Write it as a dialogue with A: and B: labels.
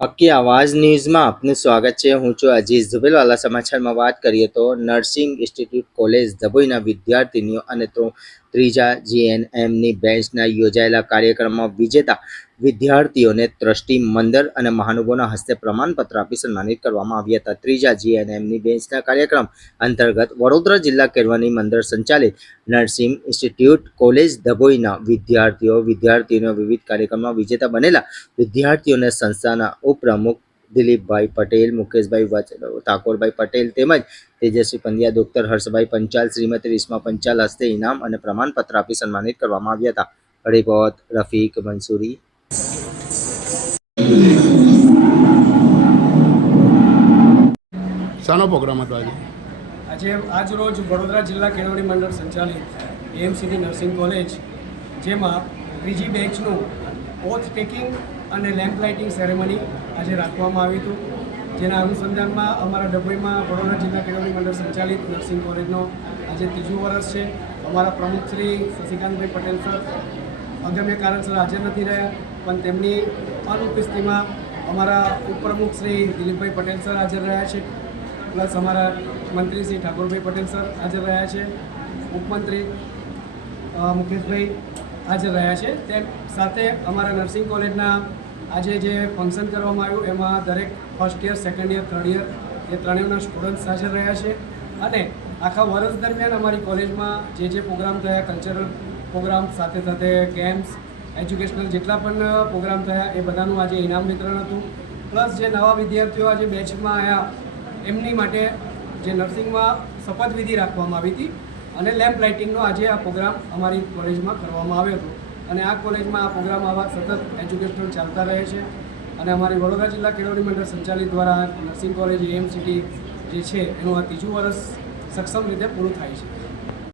A: આપકી આવાજ ન્યૂઝમાં આપનું સ્વાગત છે હું છું અજીઝ ઝુબેલવાલા સમાચારમાં વાત કરીએ તો નર્સિંગ ઇન્સ્ટિટ્યૂટ કોલેજ ધબોઈના વિદ્યાર્થીનીઓ અને તો ત્રીજા જીએનએમની બેન્ચના યોજાયેલા કાર્યક્રમમાં વિજેતા વિદ્યાર્થીઓને ટ્રસ્ટી મંદર અને મહાનુભાવોના હસ્તે પ્રમાણપત્ર આપી સન્માનિત કરવામાં આવ્યા હતા. ત્રીજા જીએનએમની બેન્ચના કાર્યક્રમ અંતર્ગત વડોદરા જિલ્લા કેળવણી મંદર સંચાલિત નર્સિંગ ઇન્સ્ટિટ્યૂટ કોલેજ ધબોઈના વિદ્યાર્થીઓ, વિદ્યાર્થીઓના વિવિધ કાર્યક્રમમાં વિજેતા બનેલા વિદ્યાર્થીઓને સંસ્થાના ઉપપ્રમુખ દિલીપભાઈ પટેલ મુકેશભાઈ ઠાકોરભાઈ પટેલ તેમજ તેજસ્વી પંડ્યા ડોક્ટર હર્ષભાઈ પંચાલ શ્રીમતી રીસ્મા પંચાલ હસ્તે ઇનામ અને પ્રમાણપત્ર આપી સન્માનિત કરવામાં આવ્યા હતા. રિપોર્ટ રફીક મંસૂરી.
B: શાનો પ્રોગ્રામ હતો આજે?
C: આજે આજ રોજ વડોદરા જિલ્લા કેળવણી મંડળ સંચાલિત એએમસીની નર્સિંગ કોલેજ જેમાં ત્રીજી બેચનું ઓથ ટેકિંગ અને લેમ્પ લાઇટિંગ સેરેમની આજે રાખવામાં આવ્યું હતું, જેના અનુસંધાનમાં અમારા ડભોઈમાં વડોદરા જિલ્લા કેળવણી મંડળ સંચાલિત નર્સિંગ કોલેજનો આજે ત્રીજું વર્ષ છે. અમારા પ્રમુખ શ્રી શશિકાંતભાઈ પટેલ સર અગમ્ય કારણસર હાજર નથી રહ્યા, પણ તેમની અનુપસ્થિતિમાં અમારા ઉપપ્રમુખ શ્રી દિલીપભાઈ પટેલ સર હાજર રહ્યા છે. પ્લસ અમારા મંત્રી શ્રી ઠાકોરભાઈ પટેલ સર હાજર રહ્યા છે. ઉપમંત્રી મુકેશભાઈ હાજર રહ્યા છે. તેમ સાથે અમારા નર્સિંગ કોલેજના આજે જે ફંક્શન કરવામાં આવ્યું, એમાં દરેક first year second year third year એ ત્રણેયના સ્ટુડન્ટ્સ હાજર રહ્યા છે. અને આખા વર્ષ દરમિયાન અમારી કોલેજમાં જે જે પ્રોગ્રામ થયા કલ્ચરલ પ્રોગ્રામ સાથે સાથે ગેમ્સ એજ્યુકેશનલ જેટલા પણ પ્રોગ્રામ થયા, એ બધાનું આજે ઇનામ વિતરણ હતું. પ્લસ જે નવા વિદ્યાર્થીઓ આજે બેચમાં આવ્યા એમની માટે જે નર્સિંગમાં શપથવિધિ રાખવામાં આવી હતી અને લેમ્પ લાઇટિંગનો આજે આ પ્રોગ્રામ અમારી કોલેજમાં કરવામાં આવ્યો હતો. અને આ કોલેજમાં આ પ્રોગ્રામ આવા સતત એજ્યુકેશનલ ચાલતા રહે છે. અને અમારી વડોદરા જિલ્લા કેળવણી મંડળ સંચાલિત દ્વારા નર્સિંગ કોલેજ, એએમસીટી જે છે, એનું આ ત્રીજું વર્ષ સક્ષમ રીતે પૂરું થાય છે.